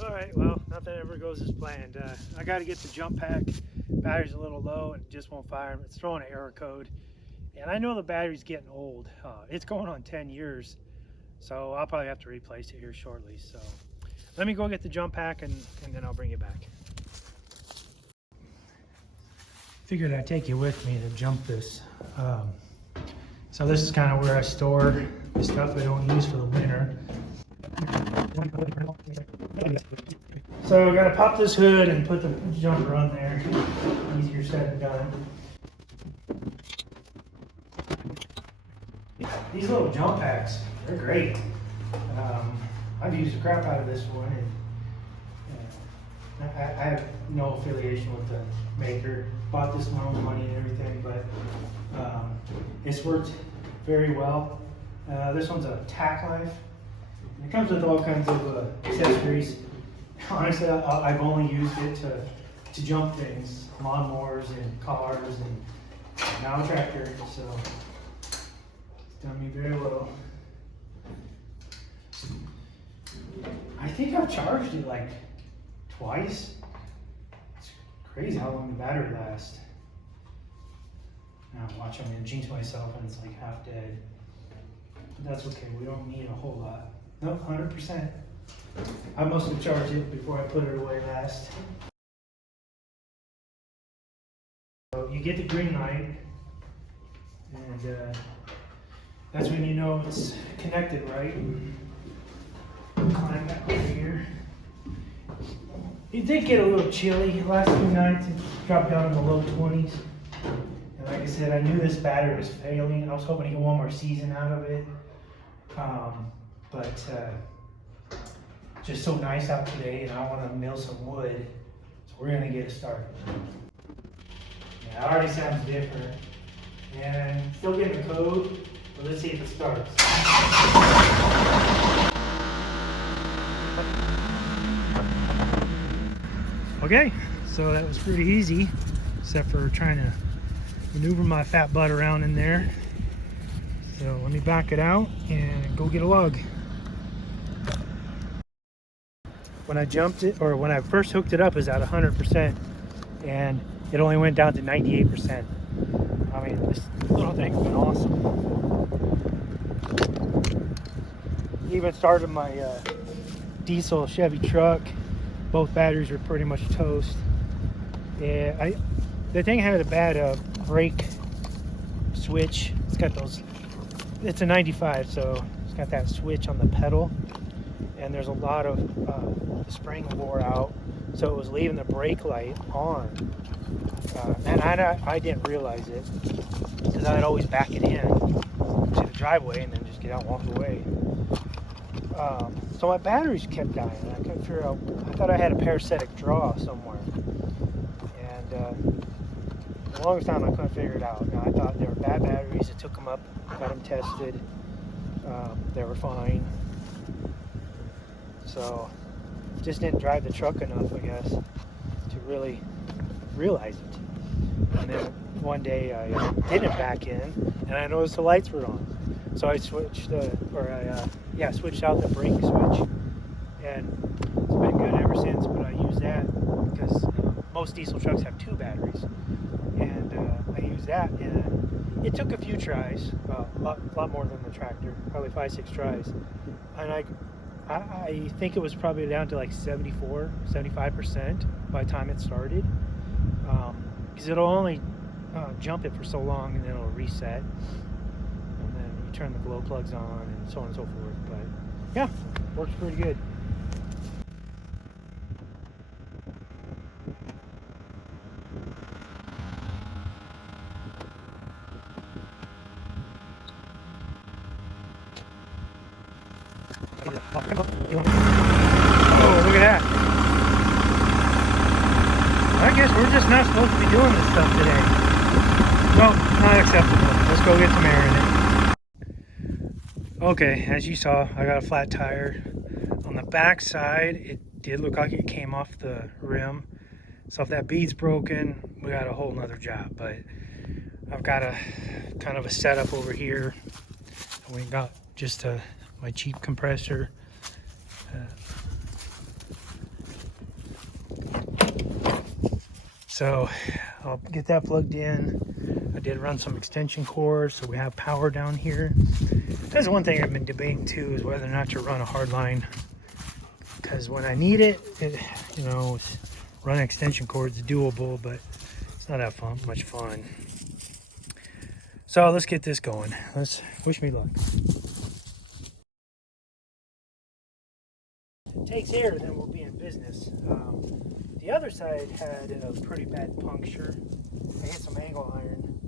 All right, well, nothing ever goes as planned. I got to get the jump pack. Battery's a little low and it just won't fire. It's throwing an error code. And I know the battery's getting old. It's going on 10 years. So I'll probably have to replace it here shortly. So let me go get the jump pack and then I'll bring it back. Figured I'd take you with me to jump this. So this is kind of where I store the stuff I don't use for the winter. So I gotta pop this hood and put the jumper on there. Easier said than done. These little jump packs, they're great. I've used the crap out of this one, and I have no affiliation with the maker. Bought this with my own money and everything, but it's worked very well. This one's a tack life. It comes with all kinds of accessories. Honestly, I've only used it to jump things, lawnmowers and cars and now a tractor, so it's done me very well. I think I've charged it like twice. It's crazy how long the battery lasts. Now watch, I'm gonna jinx myself and it's like half dead. But that's okay, we don't need a whole lot. Nope, 100%. I must have charged it before I put it away last. So you get the green light, and that's when you know it's connected right. Climb back over here. It did get a little chilly last few nights. It dropped down in the low 20s. And like I said, I knew this battery was failing. I was hoping to get one more season out of it. But just so nice out today, and I want to mill some wood, so we're gonna get it started. Yeah, it already sounds different, and still getting the code, but let's see if it starts. Okay, so that was pretty easy, except for trying to maneuver my fat butt around in there. So let me back it out and go get a lug. When I jumped it, or when I first hooked it up, it was at 100%, and it only went down to 98%. I mean, this little thing's been awesome. Even started my diesel Chevy truck. Both batteries were pretty much toast. Yeah, the thing had a bad brake switch. It's got those. It's a 95, so it's got that switch on the pedal. And there's a lot of the spring wore out, so it was leaving the brake light on, and I didn't realize it because I'd always back it in to the driveway and then just get out and walk away. So my batteries kept dying, and I couldn't figure out. I thought I had a parasitic draw somewhere, and the longest time I couldn't figure it out. Now, I thought they were bad batteries. I took them up, got them tested. They were fine. So just didn't drive the truck enough, I guess, to really realize it. And then one day I didn't back in, and I noticed the lights were on. So I switched, switched out the brake switch, and it's been good ever since. But I use that because most diesel trucks have two batteries, and I use that, and it took a few tries, a lot more than the tractor, probably 5-6 tries, and I think it was probably down to like 75% by the time it started, because it'll only jump it for so long and then it'll reset, and then you turn the glow plugs on and so on and so forth. But yeah, works pretty good. Oh, look at that. I guess we're just not supposed to be doing this stuff today. Well, not acceptable. Let's go get some air in it. Okay, as you saw, I got a flat tire. On the back side, it did look like it came off the rim. So if that bead's broken, we got a whole nother job. But I've got a kind of a setup over here. We got just my cheap compressor. So I'll get that plugged in. I did run some extension cords, so we have power down here. That's one thing I've been debating too, is whether or not to run a hard line. Because when I need it, you know, running extension cords is doable, but it's not that much fun. So let's get this going. Let's wish me luck. If it takes air, then we'll be in business. The other side had a pretty bad puncture. I hit some angle iron.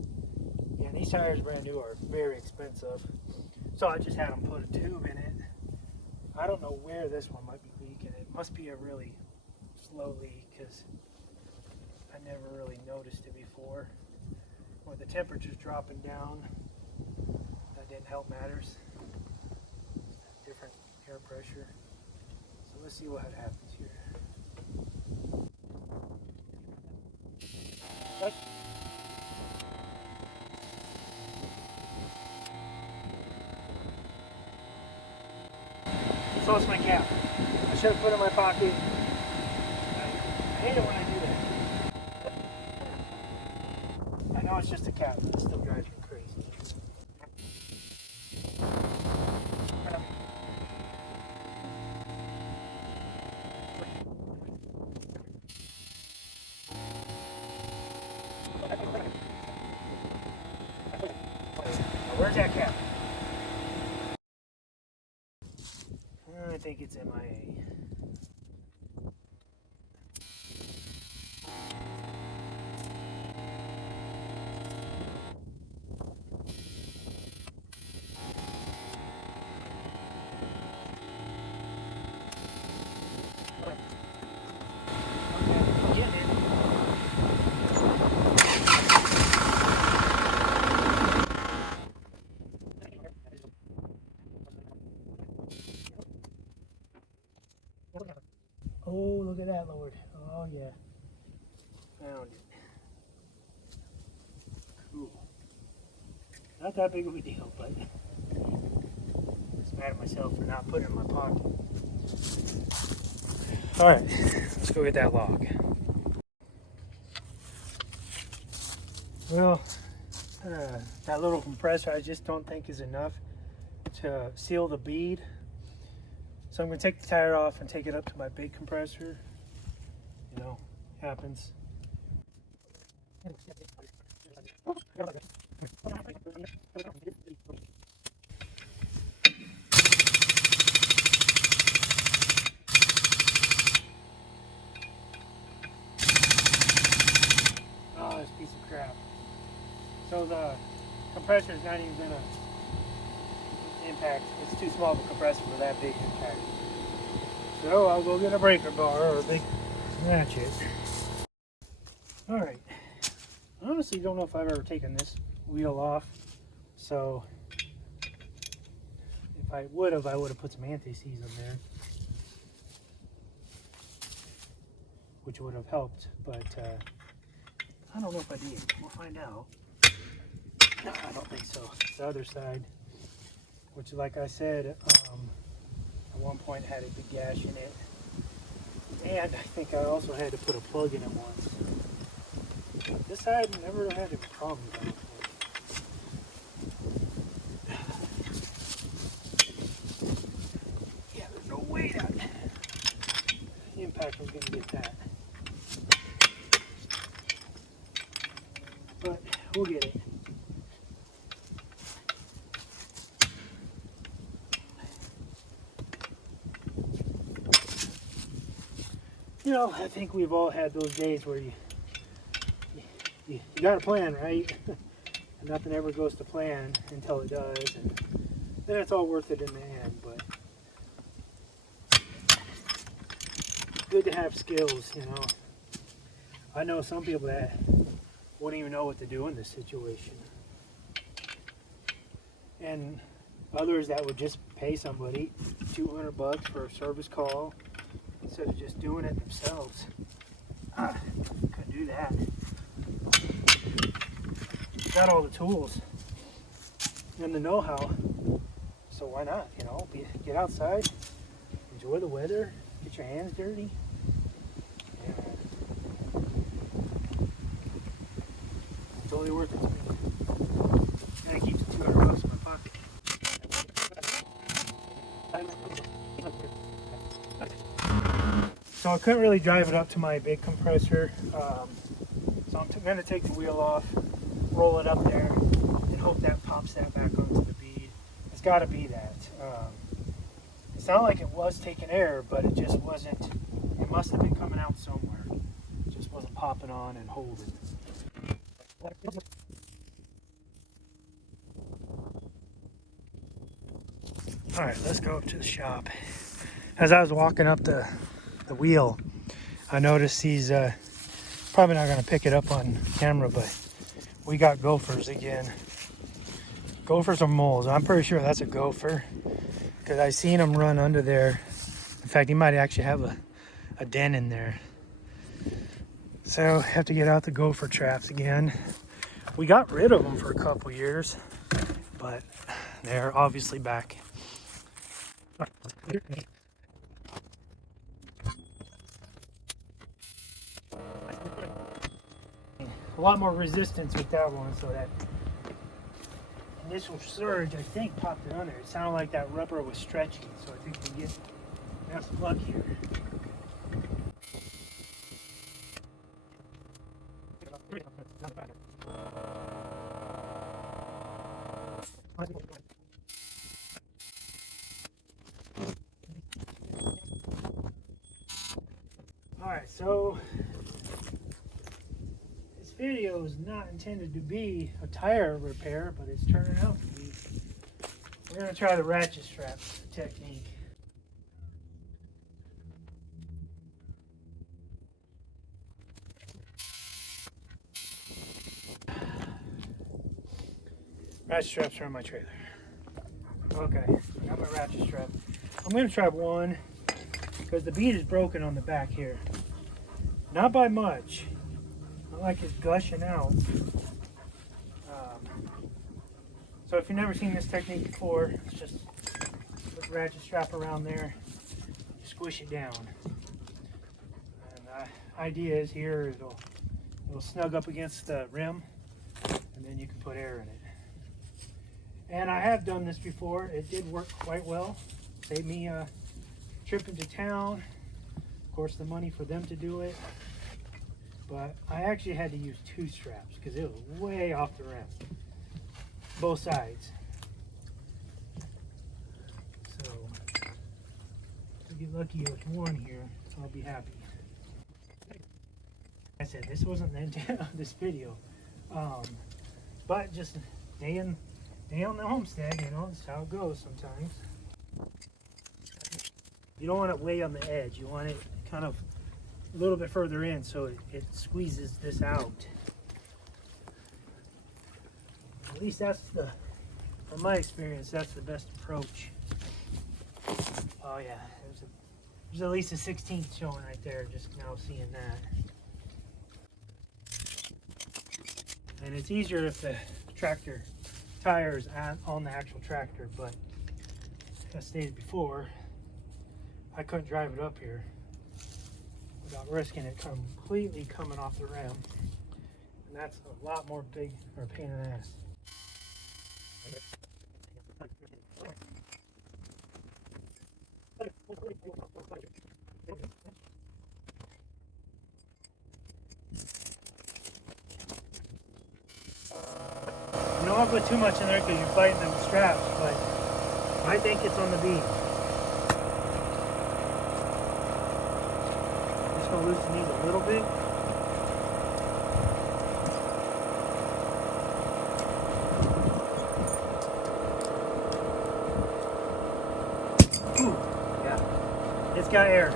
And these tires brand new are very expensive. So I just had them put a tube in it. I don't know where this one might be leaking. It must be a really slow leak because I never really noticed it before. When the temperature's dropping down, that didn't help matters. Different air pressure. So let's see what happens here. So it's my cap. I should have put it in my pocket. I hate it when I do that. I know it's just a cap, but it still drives me crazy. Where's that cap? I think it's MIA. Oh, look at that, Lord. Oh, yeah. Found it. Cool. Not that big of a deal, but I'm just mad at myself for not putting it in my pocket. All right, let's go get that log. Well, that little compressor I just don't think is enough to seal the bead. So I'm going to take the tire off and take it up to my big compressor. You know, happens. Oh, this piece of crap. So the compressor is not even going to impact. It's too small of a compressor for that big impact. So I'll go get a breaker bar or a big ratchet. Alright. I honestly don't know if I've ever taken this wheel off. So if I would have put some anti-seize in there, which would have helped, but I don't know if I did. We'll find out. No, I don't think so. The other side, which like I said, at one point had a big gash in it. And I think I also had to put a plug in it once. This side never had a problem with it. Yeah, there's no way that impact was going to get that. But we'll get it. You know, I think we've all had those days where you got a plan, right? And nothing ever goes to plan until it does, and then it's all worth it in the end. But good to have skills, you know. I know some people that wouldn't even know what to do in this situation, and others that would just pay somebody $200 for a service call instead of just doing it themselves. Couldn't do that. Got all the tools and the know-how, so why not? You know, get outside, enjoy the weather, get your hands dirty. Totally worth it to me. And it keeps $200 in my pocket. So I couldn't really drive it up to my big compressor. So I'm going to take the wheel off, roll it up there, and hope that pops that back onto the bead. It's got to be that. It sounded like it was taking air, but it just wasn't. It must have been coming out somewhere. It just wasn't popping on and holding. All right, let's go up to the shop. As I was walking up the wheel, I noticed he's probably not going to pick it up on camera, but we got gophers again. Gophers or moles. I'm pretty sure that's a gopher because I seen him run under there. In fact, he might actually have a den in there. So have to get out the gopher traps again. We got rid of them for a couple years, but they're obviously back. A lot more resistance with that one, so that initial surge, I think, popped it under. It sounded like that rubber was stretchy, so I think we have some luck here. Alright, so this video is not intended to be a tire repair, but it's turning out to be. We're going to try the ratchet straps technique. Ratchet straps are on my trailer. Okay, I got my ratchet strap. I'm going to try one because the bead is broken on the back here. Not by much. Not like it's gushing out. So if you've never seen this technique before, it's just put the ratchet strap around there, squish it down. And the idea is here it'll snug up against the rim, and then you can put air in it. And I have done this before. It did work quite well. Saved me a trip into town. Of course, the money for them to do it. But I actually had to use 2 straps because it was way off the rim. Both sides. So, if you get lucky with one here, I'll be happy. Like I said, this wasn't the intent of this video. But just day on the homestead, you know, that's how it goes sometimes. You don't want it way on the edge. You want it kind of a little bit further in so it squeezes this out. At least that's from my experience, that's the best approach. Oh yeah, there's at least a 16th showing right there, just now seeing that. And it's easier if the tractor tire is on the actual tractor, but as stated before, I couldn't drive it up here without risking it completely coming off the rim. And that's a lot more pain in the ass. You don't want to put too much in there because you're fighting them straps, but I think it's on the bead. Just going to loosen these a little bit. Ooh, yeah, it's got air.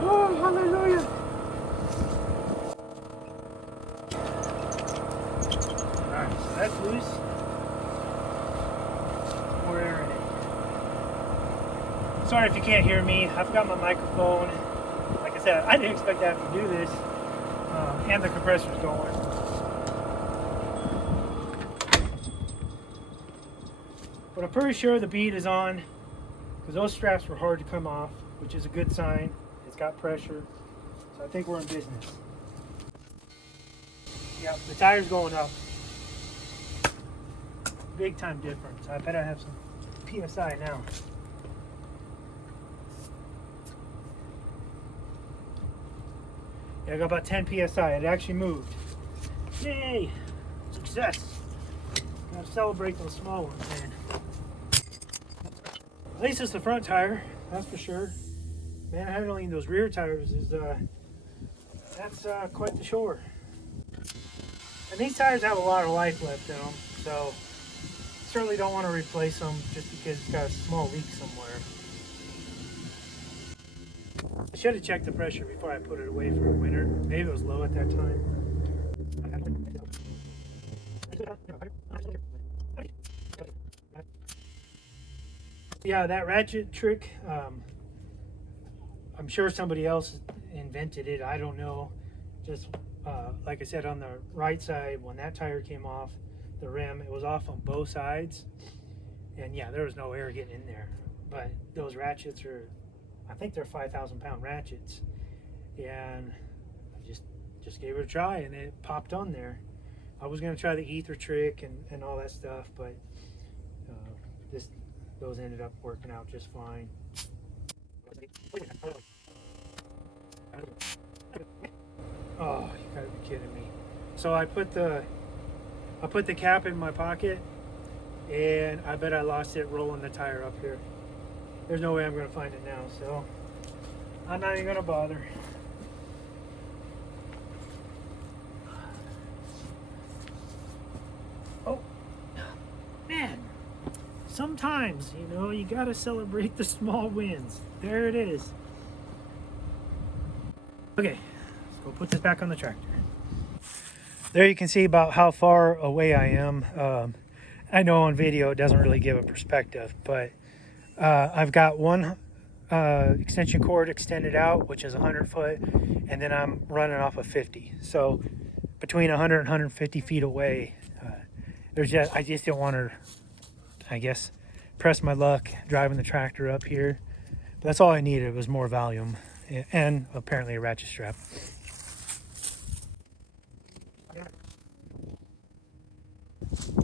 Oh, hallelujah. Alright, so that's loose. More air in it. Sorry if you can't hear me. I've got my microphone. Like I said, I didn't expect to have to do this. And the compressor's going. But I'm pretty sure the bead is on because those straps were hard to come off, which is a good sign. It's got pressure. So I think we're in business. Yep, the tire's going up. Big time difference. I bet I have some PSI now. Yeah, I got about 10 PSI. It actually moved. Yay! Success! Gotta celebrate those small ones, man. At least it's the front tire, that's for sure. Man, handling those rear tires is, that's quite the chore. And these tires have a lot of life left in them, so certainly don't want to replace them just because it's got a small leak somewhere. I should have checked the pressure before I put it away for a winter. Maybe it was low at that time. Yeah, that ratchet trick, I'm sure somebody else invented it. I don't know. Just like I said, on the right side, when that tire came off the rim, it was off on both sides. And yeah, there was no air getting in there. But those ratchets are, I think they're 5,000 pound ratchets. And I just gave it a try and it popped on there. I was going to try the ether trick and all that stuff, but those ended up working out just fine. Oh, you gotta be kidding me. So I put the cap in my pocket and I bet I lost it rolling the tire up here. There's no way I'm gonna find it now, so I'm not even gonna bother. Oh, man. Sometimes, you know, you gotta celebrate the small wins. There it is. Okay, let's go put this back on the tractor. There you can see about how far away I am. I know on video it doesn't really give a perspective, but I've got one extension cord extended out, which is 100 foot, and then I'm running off of 50. So between 100 and 150 feet away, I just didn't want to, I guess, press my luck driving the tractor up here. But that's all I needed was more volume and apparently a ratchet strap.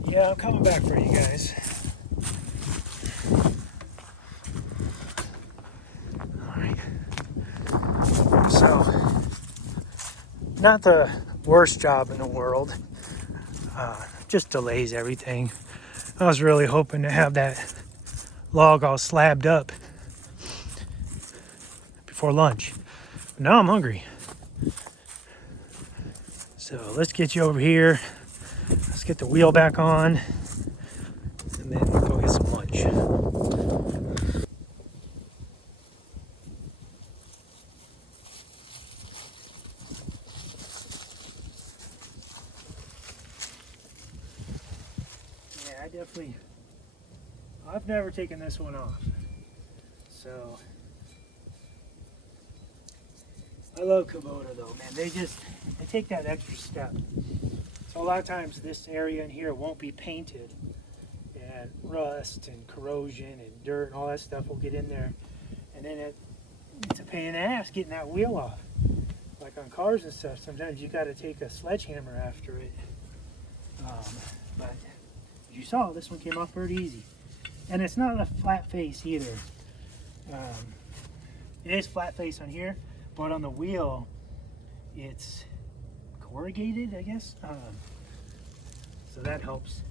Yeah, I'm coming back for you guys. Alright. So, not the worst job in the world. Just delays everything. I was really hoping to have that log all slabbed up before lunch. But now I'm hungry. So let's get you over here. Let's get the wheel back on and then we'll go get some lunch. Yeah, I've never taken this one off. So I love Kubota though, man. They take that extra step. So a lot of times this area in here won't be painted, and rust and corrosion and dirt and all that stuff will get in there, and then it's a pain in the ass getting that wheel off. Like on cars and stuff, sometimes you got to take a sledgehammer after it. But as you saw, this one came off pretty easy, and it's not a flat face either. It is flat face on here, but on the wheel, it's corrugated, I guess. So that helps.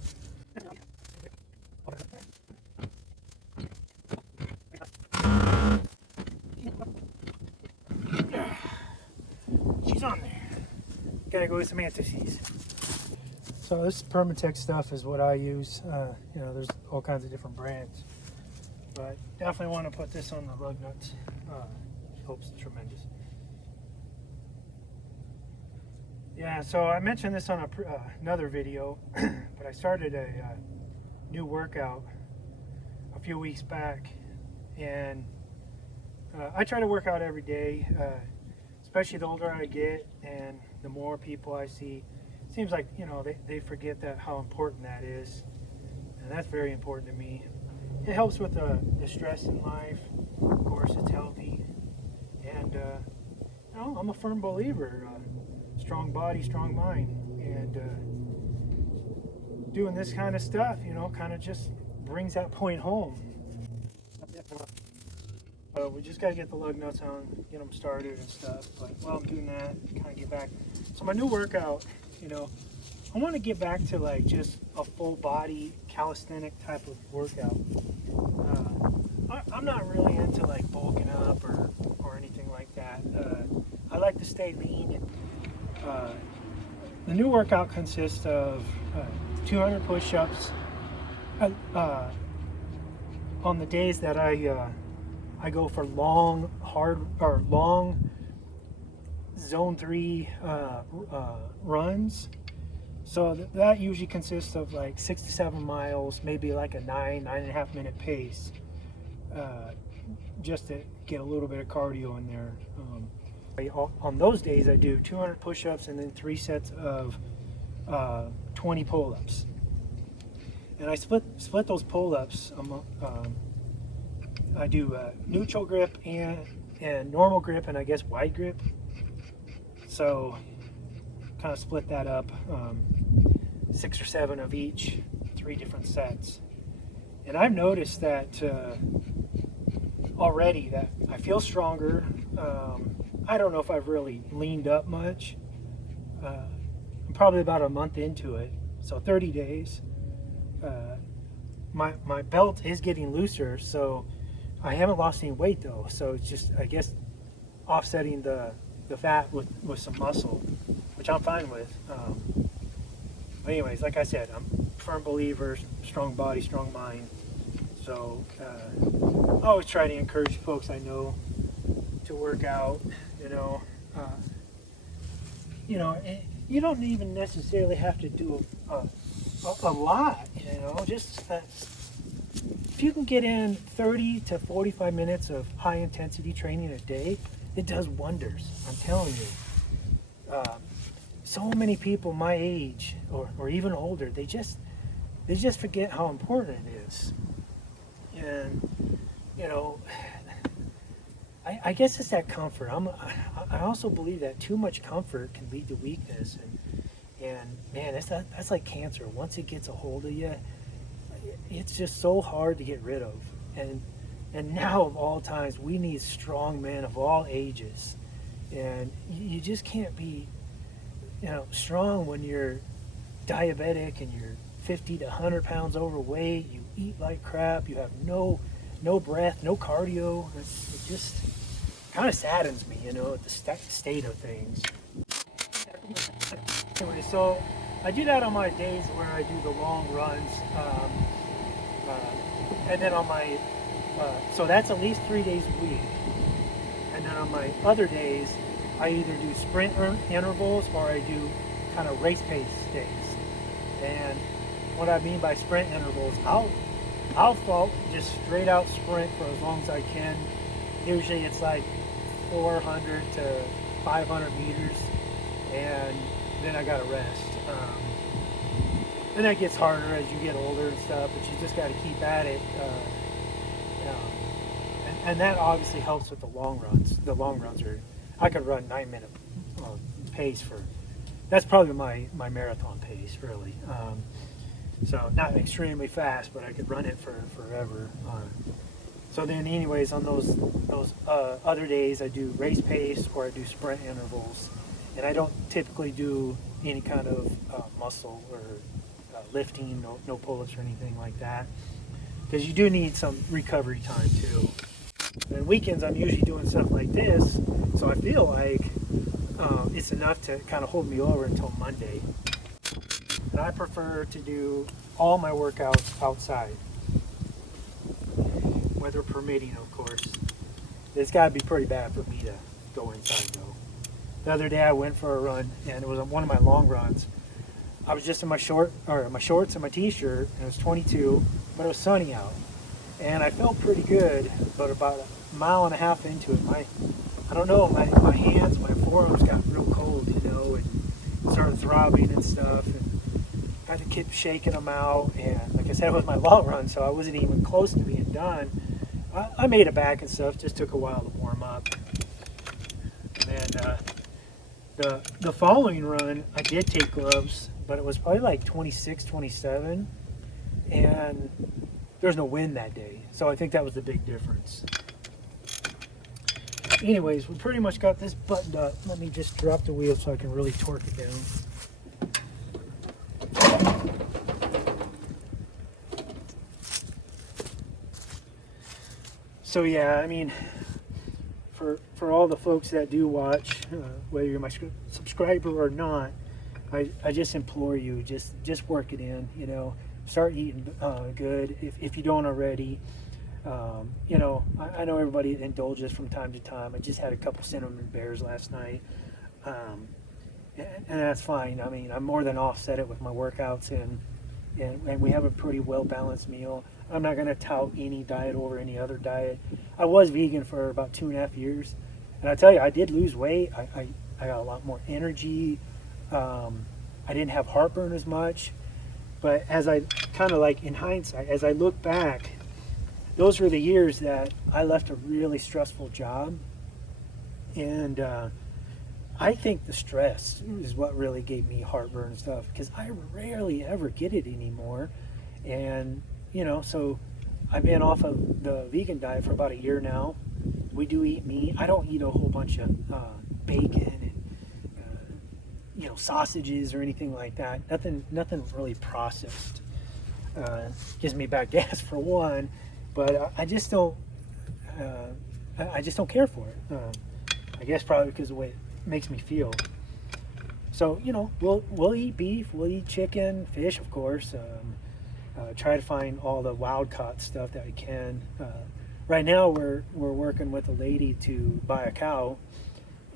She's on there. Gotta go with some antices. So this Permatex stuff is what I use. You know, there's all kinds of different brands, but definitely want to put this on the lug nuts. Helps tremendous. Yeah, so I mentioned this on another video, but I started a new workout a few weeks back, and I try to work out every day, especially the older I get and the more people I see. It seems like, you know, they forget how important that is, and that's very important to me. It helps with the stress in life. Of course, it's healthy, and you know, I'm a firm believer. Strong body, strong mind, and doing this kind of stuff, you know, kind of just brings that point home. We just gotta get the lug nuts on, get them started and stuff. But while I'm doing that, kind of get back. So my new workout, you know, I want to get back to like just a full body calisthenic type of workout. I'm not really into like bulking up or anything like that. I like to stay lean. The new workout consists of 200 push-ups on the days that I go for long zone 3 runs. So that usually consists of like 6 to 7 miles, maybe like a 9.5 minute pace, just to get a little bit of cardio in there. On those days I do 200 push-ups and then 3 sets of 20 pull-ups. And I split those pull-ups. I do neutral grip and normal grip, and I guess wide grip. So kind of split that up, 6 or 7 of each, 3 different sets. And I've noticed that already that I feel stronger. I don't know if I've really leaned up much. I'm probably about a month into it, so 30 days. My belt is getting looser, so I haven't lost any weight though. So it's just, I guess, offsetting the fat with some muscle, which I'm fine with. But anyways, like I said, I'm a firm believer, strong body, strong mind. So I always try to encourage folks I know to work out. You don't even necessarily have to do a lot. Just if you can get in 30 to 45 minutes of high intensity training a day, it does wonders. I'm telling you. So many people my age or even older, they just forget how important it is. And I guess it's that comfort. I also believe that too much comfort can lead to weakness, and man, that's like cancer. Once it gets a hold of you, it's just so hard to get rid of. And now of all times, we need strong men of all ages, and you just can't be strong when you're diabetic and you're 50 to 100 pounds overweight. You eat like crap. You have no breath, no cardio. It just kind of saddens me, the state of things. Anyway, so I do that on my days where I do the long runs, and then on my so that's at least 3 days a week. And then on my other days, I either do sprint intervals or I do kind of race pace days. And what I mean by sprint intervals, I'll fall just straight out sprint for as long as I can. Usually it's like 400 to 500 meters, and then I gotta rest. And that gets harder as you get older and stuff, but you just got to keep at it. And that obviously helps with the long runs. The long runs I could run 9-minute pace that's probably my marathon pace, really. So not extremely fast, but I could run it for forever. So then anyways, on those other days, I do race pace or I do sprint intervals. And I don't typically do any kind of muscle or lifting, no pull-ups or anything like that, because you do need some recovery time too. And weekends I'm usually doing stuff like this, so I feel like it's enough to kind of hold me over until Monday. And I prefer to do all my workouts outside, weather permitting, of course. It's got to be pretty bad for me to go inside though. The other day I went for a run, and it was one of my long runs. I was just in my shorts and my t-shirt, and it was 22, but it was sunny out. And I felt pretty good, but about a mile and a half into it, my hands, my forearms got real cold, and started throbbing and stuff, and I had to keep shaking them out. And like I said, it was my long run, so I wasn't even close to being done. I made it back and stuff, just took a while to warm up. And then The following run, I did take gloves, but it was probably like 26, 27, and there's no wind that day. So I think that was the big difference. Anyways, we pretty much got this buttoned up. Let me just drop the wheel so I can really torque it down. So yeah, I mean, for all the folks that do watch, whether you're my subscriber or not, I just implore you, just work it in, you know, start eating good if you don't already. You know, I know everybody indulges from time to time. I just had a couple cinnamon bears last night, and that's fine. I mean, I'm more than offset it with my workouts, and we have a pretty well balanced meal. I'm not going to tout any diet over any other diet. I was vegan for about 2.5 years, and I tell you, I did lose weight. I got a lot more energy. I didn't have heartburn as much. But as I kind of like in hindsight, as I look back, those were the years that I left a really stressful job. And I think the stress is what really gave me heartburn and stuff, because I rarely ever get it anymore. And you know, so I've been off of the vegan diet for about a year now. We do eat meat. I don't eat a whole bunch of bacon and you know, sausages or anything like that. Nothing really processed. Gives me bad gas for one, but I just don't care for it. I guess probably because of the way it makes me feel. So you know, we'll eat beef, we'll eat chicken, fish, of course. Try to find all the wild caught stuff that we can. Right now we're working with a lady to buy a cow,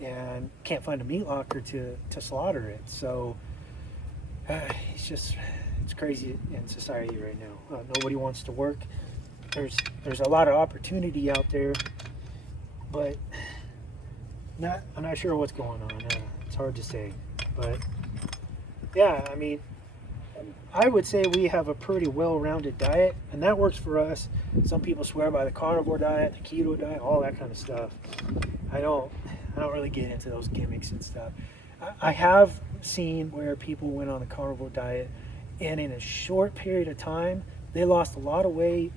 and can't find a meat locker to slaughter it. So it's crazy in society right now. Nobody wants to work. There's a lot of opportunity out there, but I'm not sure what's going on. It's hard to say, but yeah, I mean, I would say we have a pretty well-rounded diet, and that works for us. Some people swear by the carnivore diet, the keto diet, all that kind of stuff. I don't really get into those gimmicks and stuff. I have seen where people went on the carnivore diet, and in a short period of time, they lost a lot of weight.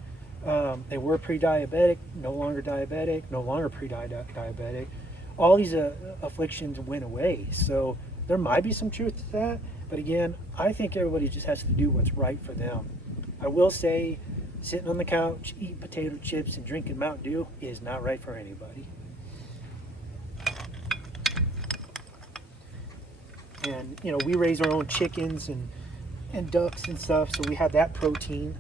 They were pre-diabetic, no longer diabetic, no longer pre-diabetic. All these afflictions went away. So there might be some truth to that. But again, I think everybody just has to do what's right for them. I will say, sitting on the couch, eating potato chips and drinking Mountain Dew is not right for anybody. And you know, we raise our own chickens and ducks and stuff, so we have that protein.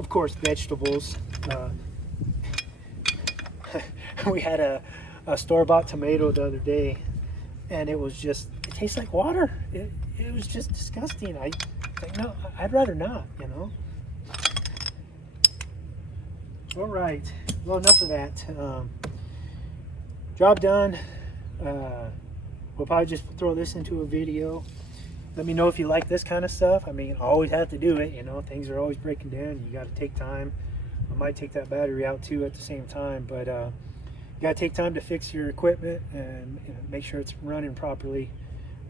Of course, vegetables. We had a store-bought tomato the other day, and it tastes like water. It was just disgusting. Like, no, I'd rather not, you know. All right, well, enough of that. Job done. We'll probably just throw this into a video. Let me know if you like this kind of stuff. I mean, I always have to do it, you know. Things are always breaking down. You got to take time. I might take that battery out too at the same time, but you got to take time to fix your equipment and make sure it's running properly.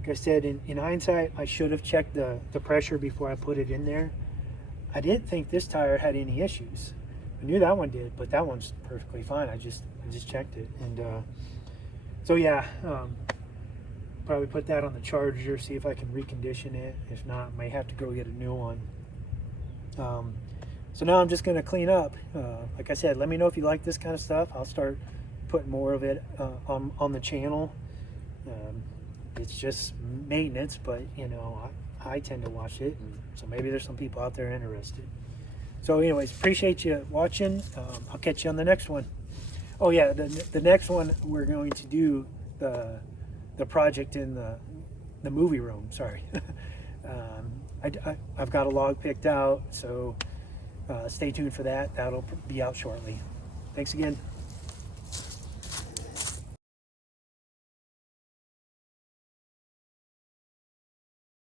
Like I said, in hindsight, I should have checked the pressure before I put it in there. I didn't think this tire had any issues. I knew that one did, but that one's perfectly fine. I just checked it, and so yeah, probably put that on the charger, see if I can recondition it. If not, I may have to go get a new one. So now I'm just going to clean up. Like I said, let me know if you like this kind of stuff. I'll start putting more of it on the channel. It's just maintenance, but you know, I tend to watch it, and so maybe there's some people out there interested. So anyways, appreciate you watching. I'll catch you on the next one. Oh yeah, the next one we're going to do the project in the movie room. Sorry. I've got a log picked out, so stay tuned for that. That'll be out shortly. Thanks again.